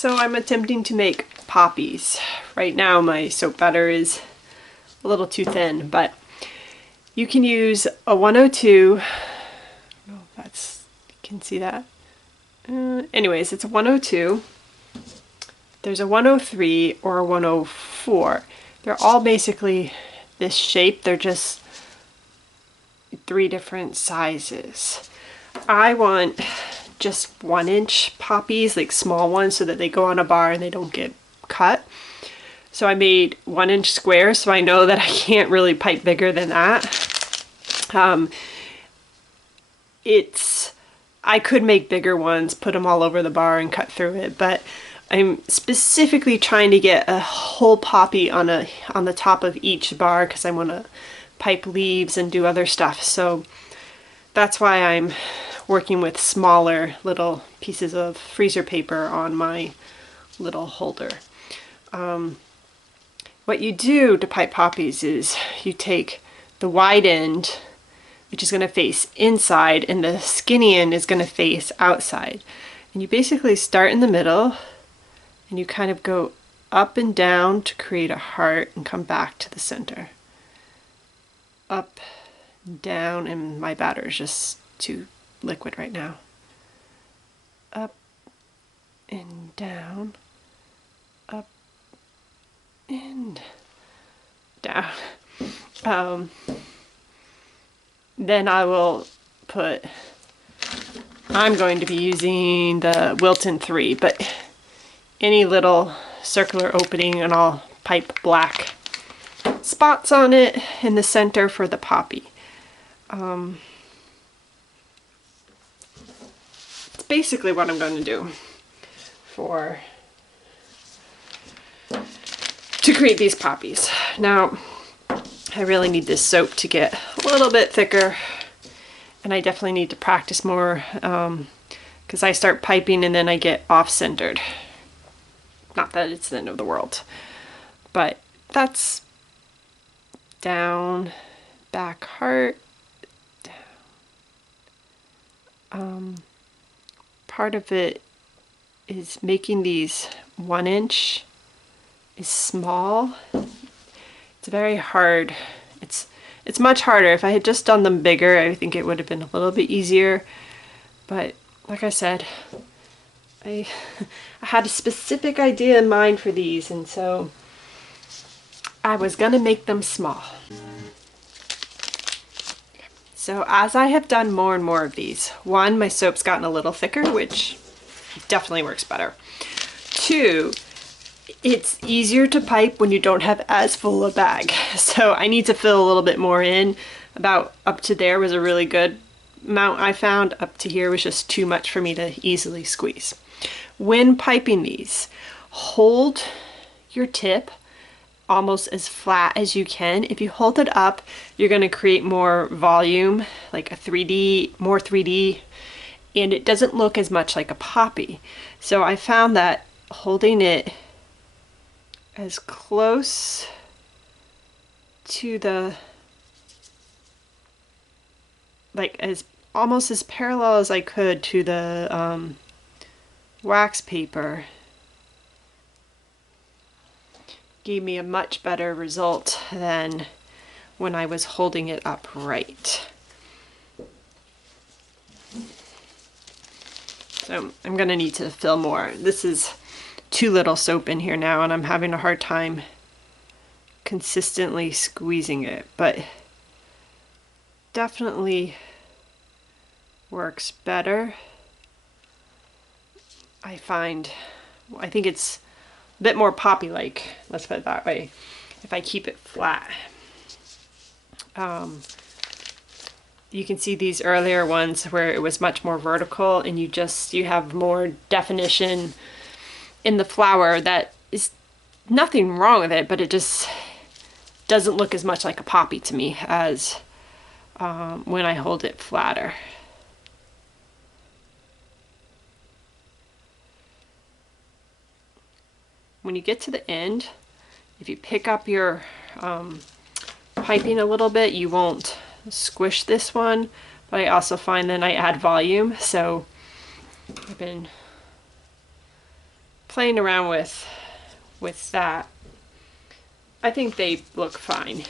So I'm attempting to make poppies. Right now my soap batter is a little too thin, but you can use a 102. Oh, that's, you can see that. Anyways, it's a 102. There's a 103 or a 104. They're all basically this shape. They're just 3 different sizes. I want just 1-inch poppies, like small ones, so that they go on a bar and they don't get cut. So I made 1-inch squares, so I know that I can't really pipe bigger than that. I could make bigger ones, put them all over the bar and cut through it, but I'm specifically trying to get a whole poppy on the top of each bar because I want to pipe leaves and do other stuff. So that's why I'm working with smaller little pieces of freezer paper on my little holder. What you do to pipe poppies is you take the wide end, which is going to face inside, and the skinny end is going to face outside. And you basically start in the middle and you kind of go up and down to create a heart and come back to the center. Up, down, and my batter is just too liquid right now. Up and down, up and down. Then I will put, I'm going to be using the Wilton 3, but any little circular opening, and I'll pipe black spots on it in the center for the poppy. It's basically what I'm going to do to create these poppies. Now, I really need this soap to get a little bit thicker, and I definitely need to practice more because I start piping and then I get off-centered. Not that it's the end of the world, but that's down, back heart, down. Part of it is making these 1-inch is small. It's very hard. It's much harder. If I had just done them bigger, I think it would have been a little bit easier. But like I said, I had a specific idea in mind for these, and so I was gonna make them small. So as I have done more and more of these, 1, my soap's gotten a little thicker, which definitely works better. 2, it's easier to pipe when you don't have as full a bag. So I need to fill a little bit more in. About up to there was a really good amount I found. Up to here was just too much for me to easily squeeze. When piping these, hold your tip almost as flat as you can. If you hold it up, you're going to create more volume, like a 3D, more 3D, and it doesn't look as much like a poppy. So I found that holding it as close to the, like as almost as parallel as I could to the wax paper gave me a much better result than when I was holding it upright. So I'm gonna need to fill more. This is too little soap in here now, and I'm having a hard time consistently squeezing it, but definitely works better. I think it's a bit more poppy-like, let's put it that way, if I keep it flat. You can see these earlier ones where it was much more vertical, and you have more definition in the flower. That is nothing wrong with it, but it just doesn't look as much like a poppy to me as when I hold it flatter. When you get to the end, if you pick up your piping a little bit, you won't squish this one, but I also find then I add volume, so I've been playing around with that. I think they look fine,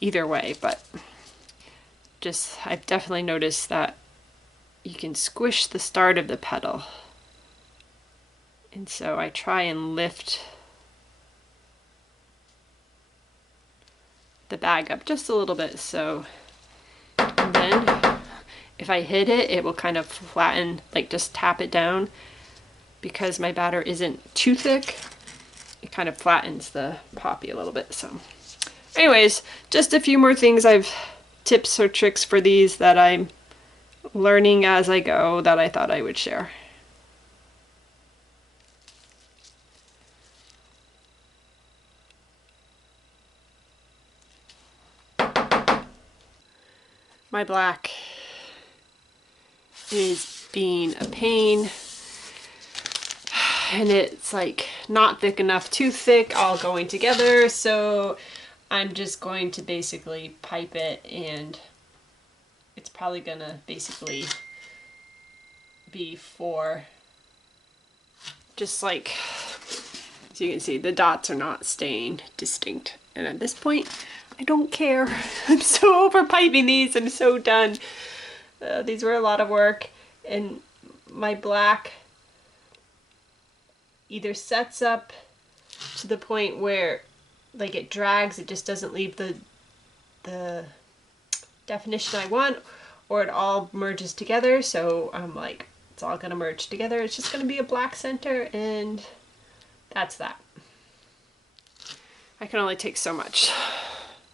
either way, but I've definitely noticed that you can squish the start of the petal. And so I try and lift the bag up just a little bit, so, and then if I hit it, it will kind of flatten, like just tap it down. Because my batter isn't too thick, it kind of flattens the poppy a little bit. So anyways, just a few more things tips or tricks for these that I'm learning as I go that I thought I would share. My black is being a pain, and it's like not thick enough, too thick, all going together. So I'm just going to basically pipe it, and it's probably gonna basically be just like, as you can see, the dots are not staying distinct. And at this point, I don't care. I'm so over piping these. I'm so done. These were a lot of work, and my black either sets up to the point where like it drags, it just doesn't leave the definition I want, or it all merges together. So I'm like, it's all gonna merge together. It's just gonna be a black center, and that's that. I can only take so much.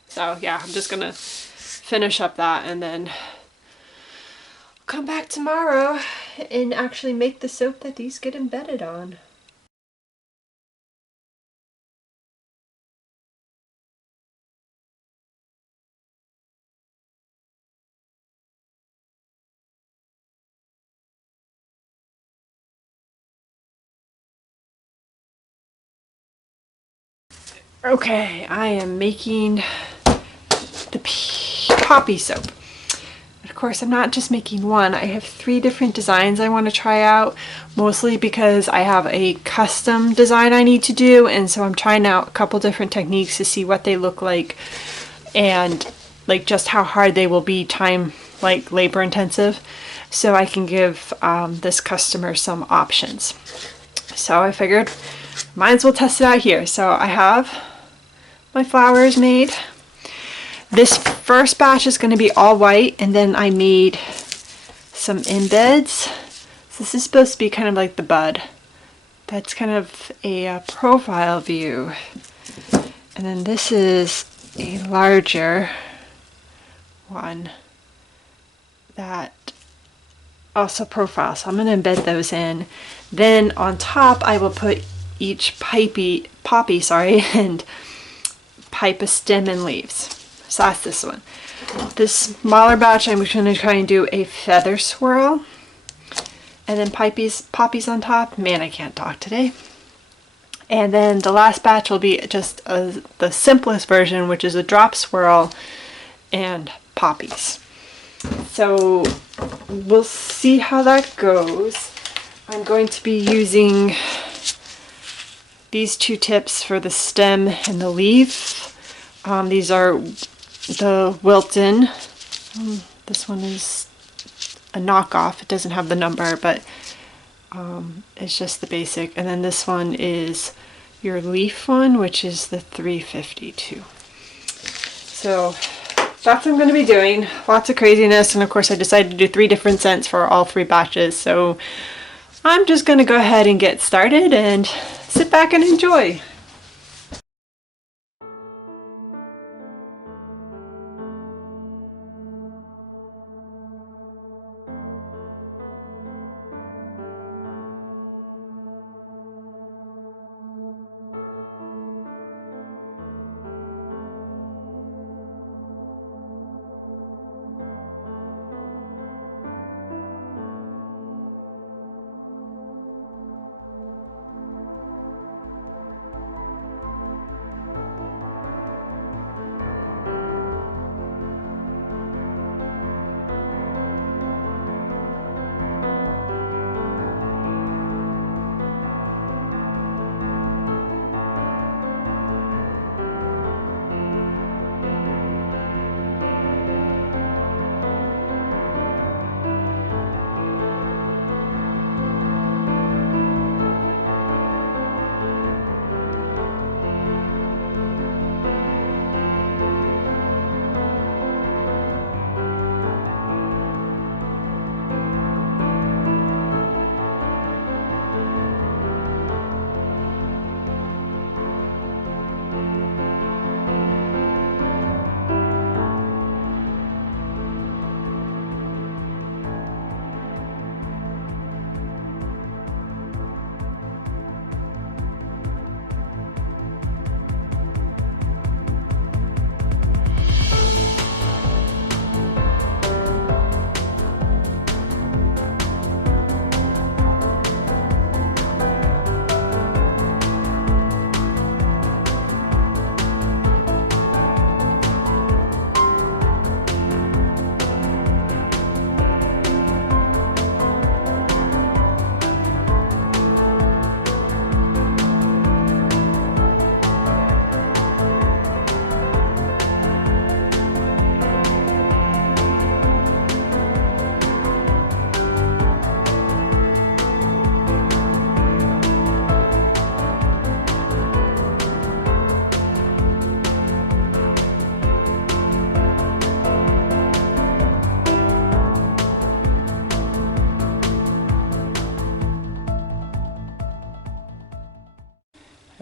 So yeah, I'm just gonna finish up that, and then come back tomorrow and actually make the soap that these get embedded on. Okay, I am making the poppy soap. Of course, I'm not just making one. I have 3 different designs I want to try out, mostly because I have a custom design I need to do, and so I'm trying out a couple different techniques to see what they look like and like just how hard they will be, like labor intensive, so I can give this customer some options. So I figured might as well test it out here. So I have my flowers made. This first batch is going to be all white, and then I made some embeds. So this is supposed to be kind of like the bud. That's kind of a profile view. And then this is a larger one that also profile. So I'm going to embed those in. Then on top I will put each poppy, and pipe a stem and leaves. So that's this one. This smaller batch, I'm going to try and do a feather swirl, and then poppies on top. Man, I can't talk today. And then the last batch will be just the simplest version, which is a drop swirl and poppies. So we'll see how that goes. I'm going to be using these 2 tips for the stem and the leaf. These are the Wilton. This one is a knockoff. It doesn't have the number, but it's just the basic. And then this one is your leaf one, which is the 352. So that's what I'm going to be doing. Lots of craziness, and of course I decided to do 3 different scents for all 3 batches. So I'm just going to go ahead and get started and sit back and enjoy.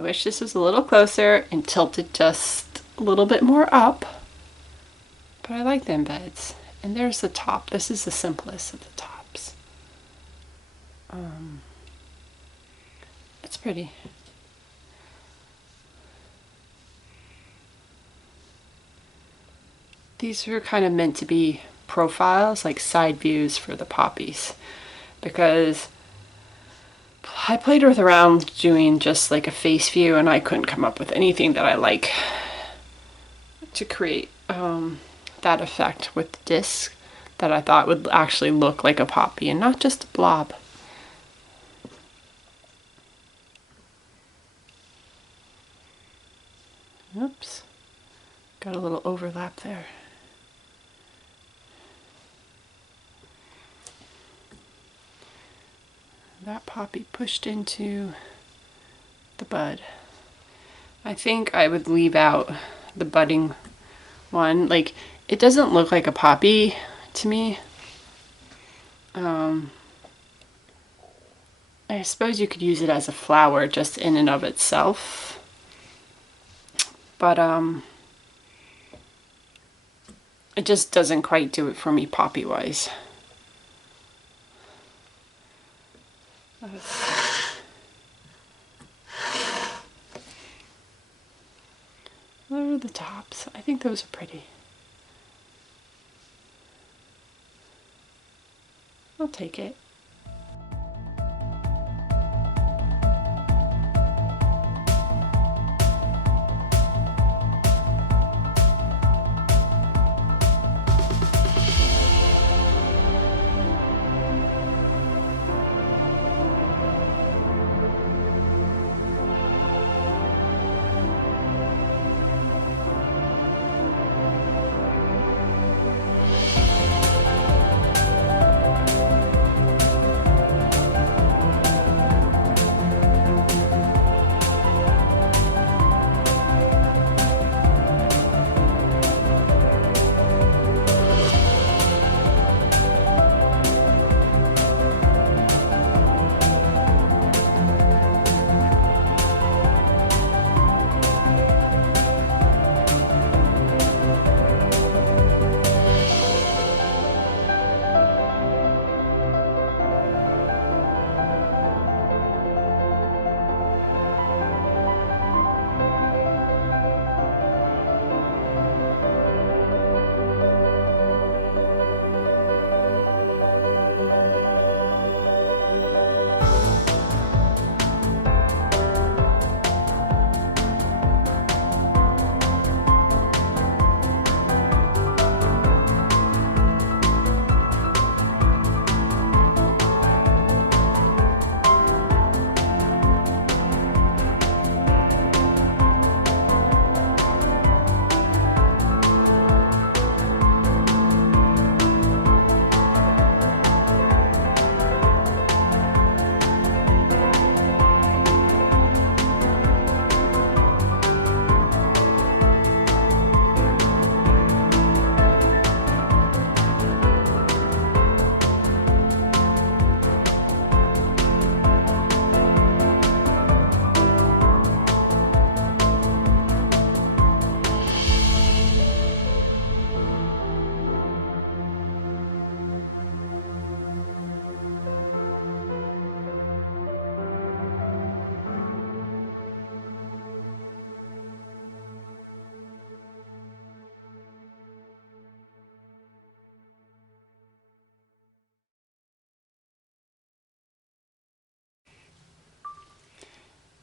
wish this was a little closer and tilted just a little bit more up. But I like the embeds. And there's the top. This is the simplest of the tops. It's pretty. These were kind of meant to be profiles, like side views for the poppies, because I played around doing just like a face view and I couldn't come up with anything that I like to create that effect with the disc that I thought would actually look like a poppy and not just a blob. Oops, got a little overlap there. That poppy pushed into the bud. I think I would leave out the budding one. Like, it doesn't look like a poppy to me. I suppose you could use it as a flower just in and of itself. But it just doesn't quite do it for me poppy-wise. What are the tops? I think those are pretty. I'll take it.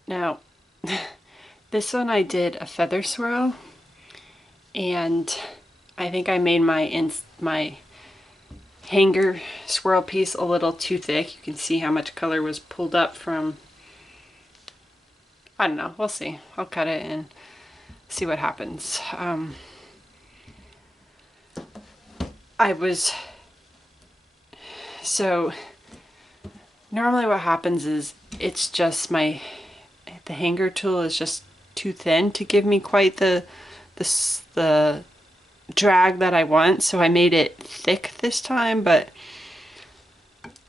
Now, this one I did a feather swirl, and I think I made my hanger swirl piece a little too thick. You can see how much color was pulled up from, I don't know, we'll see. I'll cut it and see what happens. So normally what happens is it's just the hanger tool is just too thin to give me quite the drag that I want, so I made it thick this time, but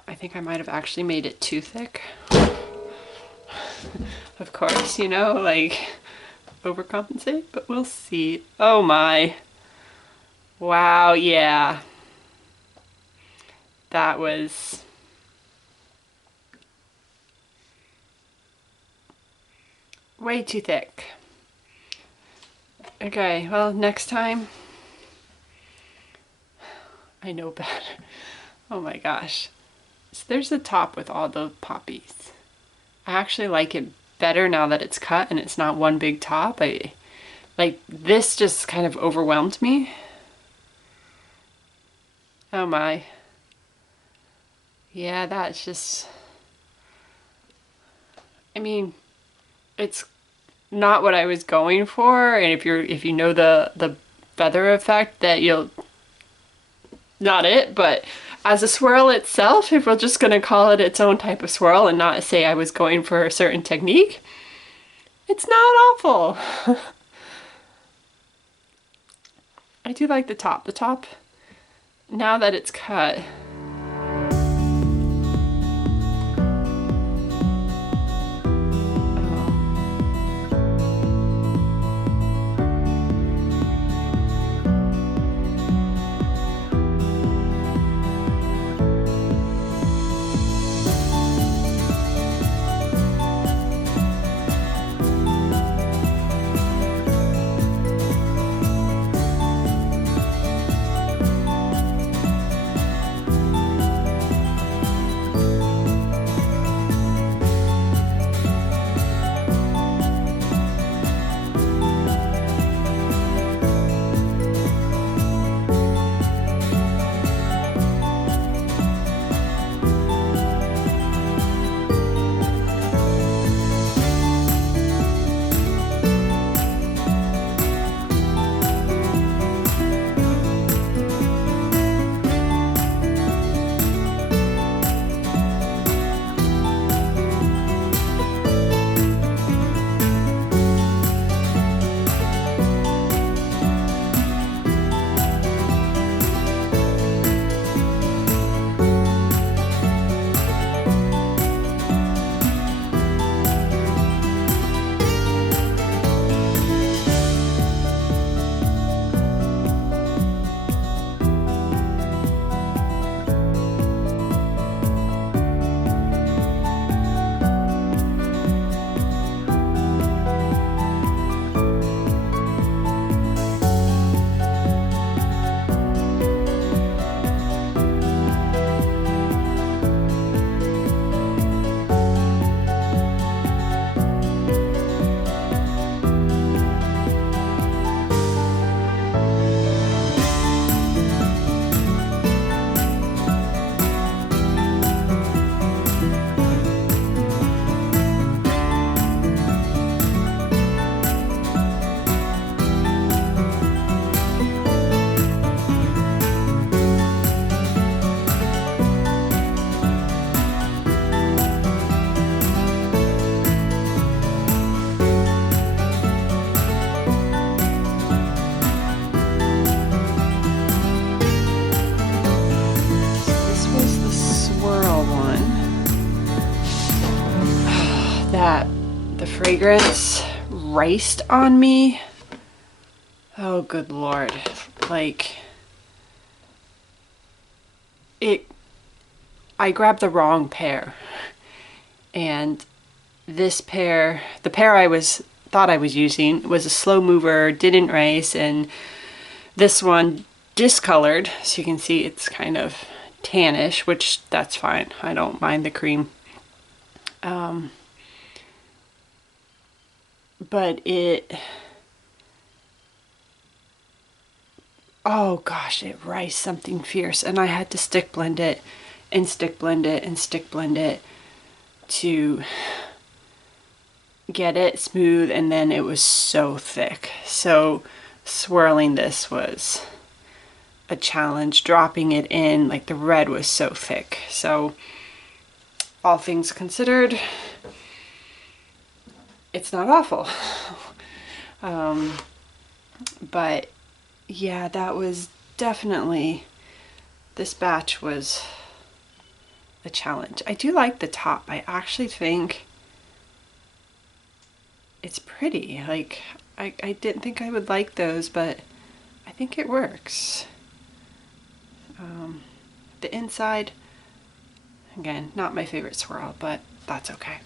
I think I might have actually made it too thick. of course, you know, like overcompensate, but we'll see. Oh my. Wow, yeah. That was way too thick. Okay, well, next time I know better. Oh my gosh. So there's the top with all the poppies. I actually like it better now that it's cut and it's not one big top. Like this just kind of overwhelmed me. Oh my. Yeah, that's just, I mean, it's not what I was going for, and if you know the feather effect, that you'll, not it, but as a swirl itself, if we're just gonna call it its own type of swirl and not say I was going for a certain technique, it's not awful. I do like the top. The top, now that it's cut, that the fragrance riced on me. Oh, good Lord. Like, I grabbed the wrong pair. And this pair, the pair thought I was using, was a slow mover, didn't rice, and this one discolored. So you can see it's kind of tannish, which that's fine. I don't mind the cream. But oh gosh, it riced something fierce, and I had to stick blend it and stick blend it and stick blend it to get it smooth, and then it was so thick. So swirling this was a challenge, dropping it in, like the red was so thick. So all things considered, it's not awful. But yeah, that was definitely, this batch was a challenge. I do like the top. I actually think it's pretty. Like, I didn't think I would like those, but I think it works. The inside, again, not my favorite swirl, but that's okay.